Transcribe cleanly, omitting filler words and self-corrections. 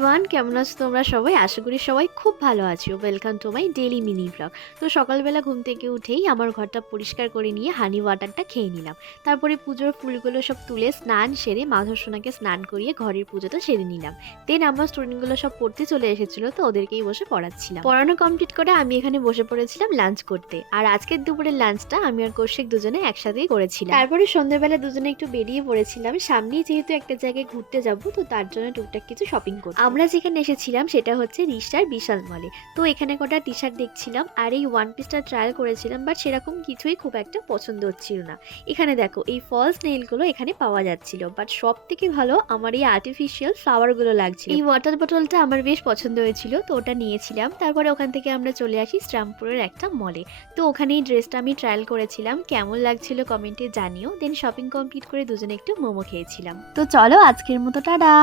Everyone, কেমন আছো তোমরা সবাই? আশা করি সবাই খুব ভালো আছো। Welcome to my daily mini blog. তো সকালবেলা ঘুম থেকে উঠেই আমার ঘরটা পরিষ্কার করে নিয়ে হানি ওয়াটারটা খেয়ে নিলাম। তারপরে পুজোর ফুলগুলো সব তুলে স্নান সেরে মাধবসোনাকে স্নান করিয়ে ঘরের পুজোটা সেরে নিলাম। দেন আমার স্টুডেন্টগুলো সব পড়তে চলে এসেছিলো, তো ওদেরকেই বসে পড়াচ্ছিলাম। পড়ানো কমপ্লিট করে আমি এখানে বসে পড়েছিলাম লাঞ্চ করতে। আর আজকের দুপুরের লাঞ্চটা আমি আর কৌশিক দুজনে একসাথেই করেছিলাম। তারপরে সন্ধ্যাবেলা দুজনে একটু বেরিয়ে পড়েছিলাম। সামনেই যেহেতু একটা জায়গায় ঘুরতে যাবো, তো তার জন্য টুকটাক কিছু শপিং করতে। আমরা যেখানে এসেছিলাম সেটা হচ্ছে রিশার বিশাল মলে। তো এখানে কটা টি শার্ট দেখছিলাম আর এই ওয়ান পিসটা ট্রায়াল করেছিলাম, বাট সেরকম কিছুই খুব একটা পছন্দ হচ্ছিল না। এখানে দেখো এই ফলস নেইলগুলো এখানে পাওয়া যাচ্ছিল, বাট সব থেকে ভালো আমার এই আর্টিফিশিয়াল ফ্লাওয়ারগুলো লাগছিল। এই ওয়াটার বোতলটা আমার বেশ পছন্দ হয়েছিল, তো ওটা নিয়েছিলাম। তারপরে ওখান থেকে আমরা চলে আসি শ্রীরামপুরের একটা মলে। তো ওখানে এই ড্রেসটা আমি ট্রায়াল করেছিলাম, কেমন লাগছিল কমেন্টে জানিও। দেন শপিং কমপ্লিট করে দুজনে একটু মোমো খেয়েছিলাম। তো চলো আজকের মতো টাটা।